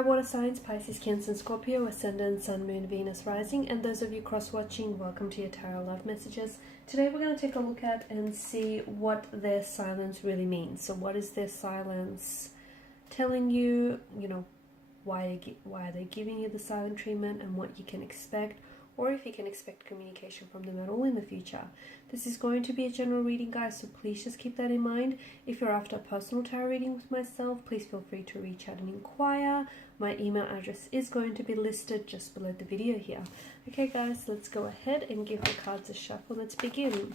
Hi water signs, Pisces, Cancer, and Scorpio, Ascendant, Sun, Moon, Venus, Rising, and those of you cross-watching, welcome to your Tarot Love Messages. Today we're going to take a look at and see what their silence really means. So what is their silence telling you, why are they giving you the silent treatment and what you can expect, or if you can expect communication from them at all in the future. This is going to be a general reading, guys, so please just keep that in mind. If you're after a personal tarot reading with myself, please feel free to reach out and inquire. My email address is going to be listed just below the video here. Okay, guys, let's go ahead and give the cards a shuffle. Let's begin.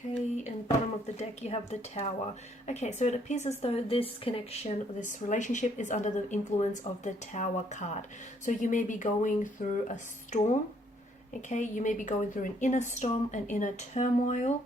Okay, and bottom of the deck you have the Tower. Okay, so it appears as though this connection, this relationship is under the influence of the Tower card. So you may be going through a storm, okay? You may be going through an inner storm, an inner turmoil.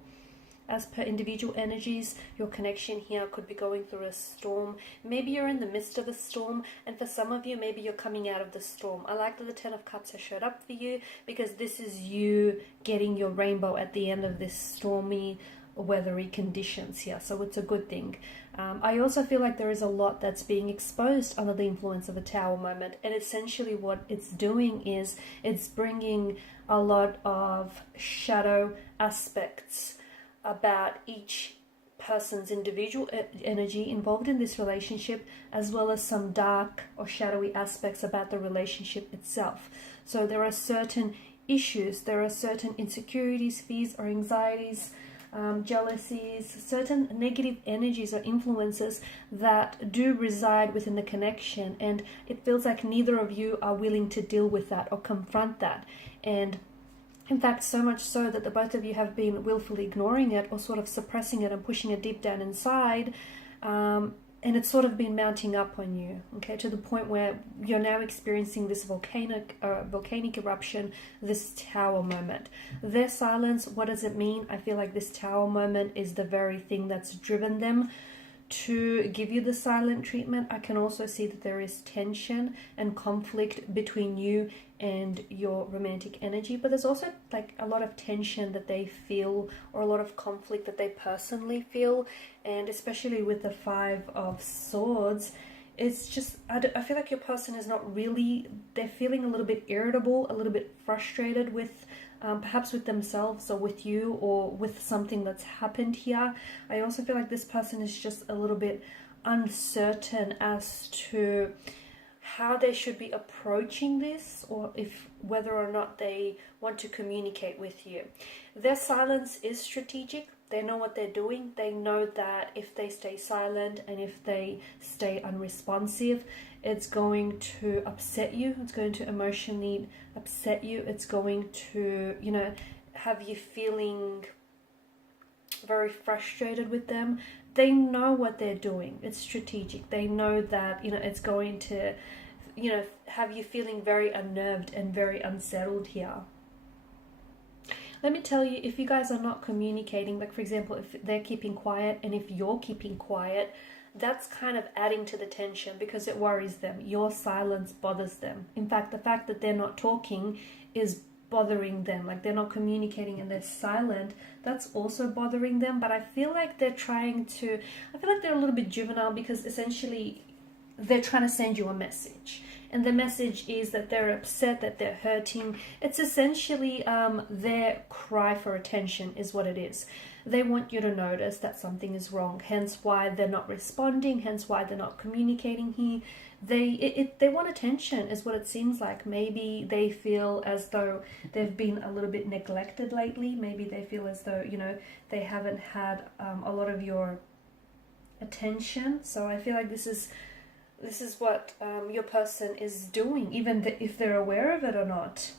As per individual energies, your connection here could be going through a storm. Maybe you're in the midst of a storm, and for some of you, maybe you're coming out of the storm. I like that the Ten of Cups has showed up for you, because this is you getting your rainbow at the end of this stormy, weathery conditions here. So it's a good thing. I also feel like there is a lot that's being exposed under the influence of a Tower moment, and essentially what it's doing is it's bringing a lot of shadow aspects about each person's individual energy involved in this relationship, as well as some dark or shadowy aspects about the relationship itself. So there are certain issues, there are certain insecurities, fears or anxieties, jealousies, certain negative energies or influences that do reside within the connection, and it feels like neither of you are willing to deal with that or confront that. And in fact, so much so that the both of you have been willfully ignoring it or sort of suppressing it and pushing it deep down inside, and it's sort of been mounting up on you, okay, to the point where you're now experiencing this volcanic eruption, this Tower moment. Their silence, what does it mean? I feel like this Tower moment is the very thing that's driven them to give you the silent treatment. I can also see that there is tension and conflict between you and your romantic energy, but there's also like a lot of tension that they feel, or a lot of conflict that they personally feel. And especially with the Five of Swords, it's just, I feel like your person is not really, they're feeling a little bit irritable, a little bit frustrated with perhaps with themselves or with you or with something that's happened here. I also feel like this person is just a little bit uncertain as to how they should be approaching this, or if whether or not they want to communicate with you. Their silence is strategic. They know what they're doing. They know that if they stay silent and if they stay unresponsive, it's going to upset you. It's going to emotionally upset you. It's going to, have you feeling very frustrated with them. They know what they're doing. It's strategic. They know that, it's going to, have you feeling very unnerved and very unsettled here. Let me tell you, if you guys are not communicating, like for example, if they're keeping quiet and if you're keeping quiet, that's kind of adding to the tension because it worries them. Your silence bothers them. In fact, the fact that they're not talking is bothering them. Like they're not communicating and they're silent, that's also bothering them. But I feel like they're a little bit juvenile, because essentially they're trying to send you a message. And the message is that they're upset, that they're hurting. It's essentially their cry for attention is what it is. They want you to notice that something is wrong, hence why they're not responding, hence why they're not communicating here. they want attention is what it seems like. Maybe they feel as though they've been a little bit neglected lately. Maybe they feel as though, you know, they haven't had a lot of your attention. So I feel like this is what your person is doing, even if they're aware of it or not.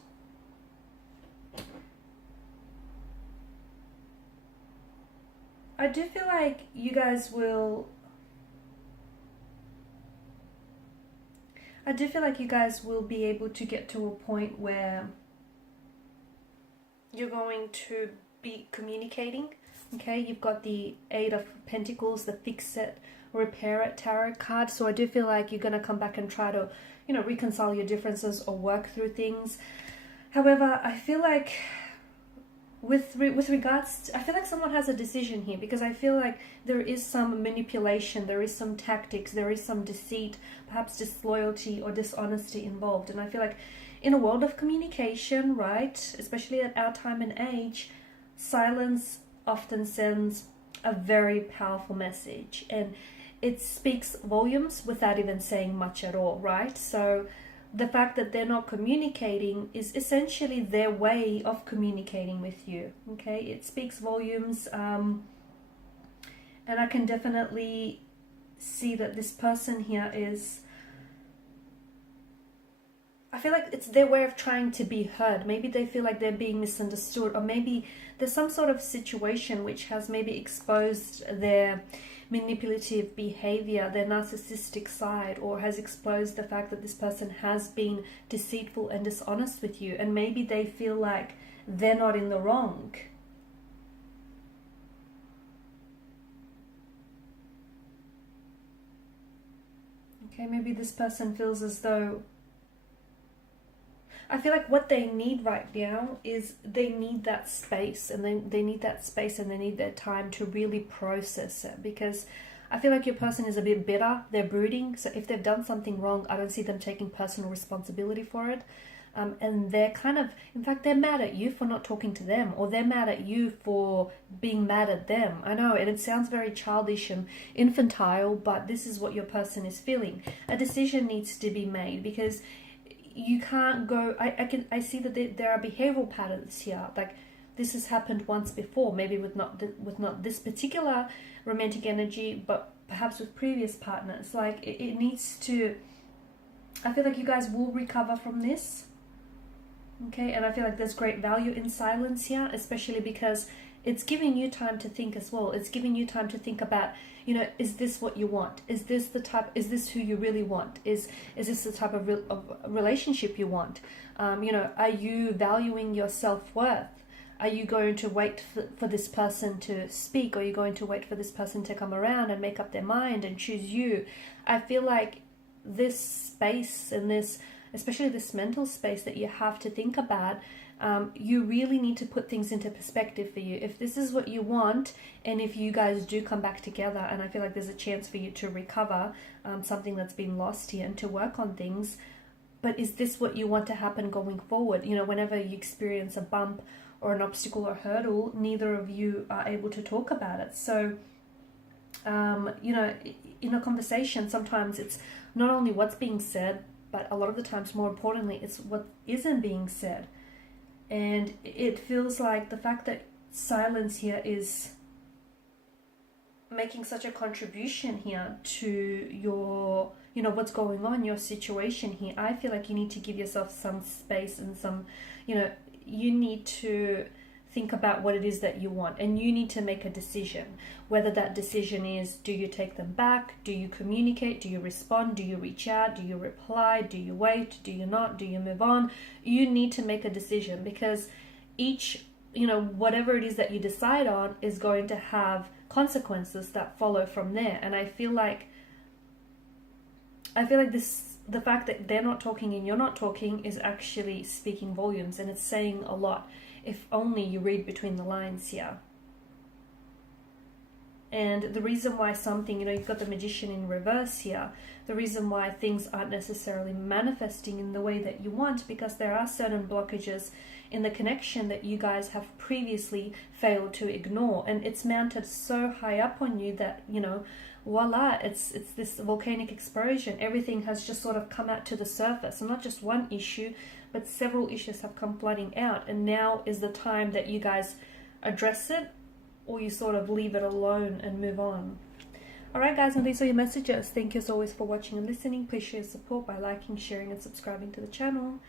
I do feel like you guys will be able to get to a point where you're going to be communicating. Okay, you've got the Eight of Pentacles, the Fix It, Repair It tarot card. So I do feel like you're going to come back and try to, you know, reconcile your differences or work through things. However, I feel like with regards to, I feel like someone has a decision here, because I feel like there is some manipulation, there is some tactics, there is some deceit, perhaps disloyalty or dishonesty involved. And I feel like in a world of communication, right, especially at our time and age, silence often sends a very powerful message, and it speaks volumes without even saying much at all, right? So the fact that they're not communicating is essentially their way of communicating with you, okay? It speaks volumes, and I can definitely see that this person here is, I feel like it's their way of trying to be heard. Maybe they feel like they're being misunderstood, or maybe there's some sort of situation which has maybe exposed their manipulative behavior, their narcissistic side, or has exposed the fact that this person has been deceitful and dishonest with you, and maybe they feel like they're not in the wrong. Okay, maybe this person feels as though, I feel like what they need right now is they need that space, and they need that space and they need their time to really process it, because I feel like your person is a bit bitter, they're brooding. So if they've done something wrong, I don't see them taking personal responsibility for it. And they're kind of, in fact, they're mad at you for not talking to them, or they're mad at you for being mad at them. I know, and it sounds very childish and infantile, but this is what your person is feeling. A decision needs to be made, because you can't go, I see that there are behavioral patterns here. Like, this has happened once before, maybe with not this particular romantic energy, but perhaps with previous partners. Like, it needs to, I feel like you guys will recover from this. Okay, and I feel like there's great value in silence here, especially because it's giving you time to think as well. It's giving you time to think about, you know, is this what you want? Is this the type, is this who you really want? Is this the type of relationship you want? You know, are you valuing your self-worth? Are you going to wait for this person to speak? Or are you going to wait for this person to come around and make up their mind and choose you? I feel like this space and this, especially this mental space that you have to think about, you really need to put things into perspective for you. If this is what you want, and if you guys do come back together, and I feel like there's a chance for you to recover something that's been lost here and to work on things, but is this what you want to happen going forward? You know, whenever you experience a bump or an obstacle or hurdle, neither of you are able to talk about it. So, you know, in a conversation, sometimes it's not only what's being said, but a lot of the times, more importantly, it's what isn't being said. And it feels like the fact that silence here is making such a contribution here to your, you know, what's going on, your situation here. I feel like you need to give yourself some space and some, you know, you need to think about what it is that you want, and you need to make a decision. Whether that decision is, do you take them back? Do you communicate? Do you respond? Do you reach out? Do you reply? Do you wait? Do you not? Do you move on? You need to make a decision, because each, you know, whatever it is that you decide on is going to have consequences that follow from there. And I feel like this, the fact that they're not talking and you're not talking, is actually speaking volumes, and it's saying a lot. If only you read between the lines here. And the reason why something, you know, you've got the Magician in reverse here, the reason why things aren't necessarily manifesting in the way that you want, because there are certain blockages in the connection that you guys have previously failed to ignore, and it's mounted so high up on you that, you know, voila, it's this volcanic explosion. Everything has just sort of come out to the surface, and not just one issue, but several issues have come flooding out, and now is the time that you guys address it, or you sort of leave it alone and move on. Alright guys, and these are your messages. Thank you as always for watching and listening. Please show your support by liking, sharing and subscribing to the channel.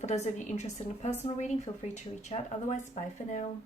For those of you interested in a personal reading, feel free to reach out. Otherwise, bye for now.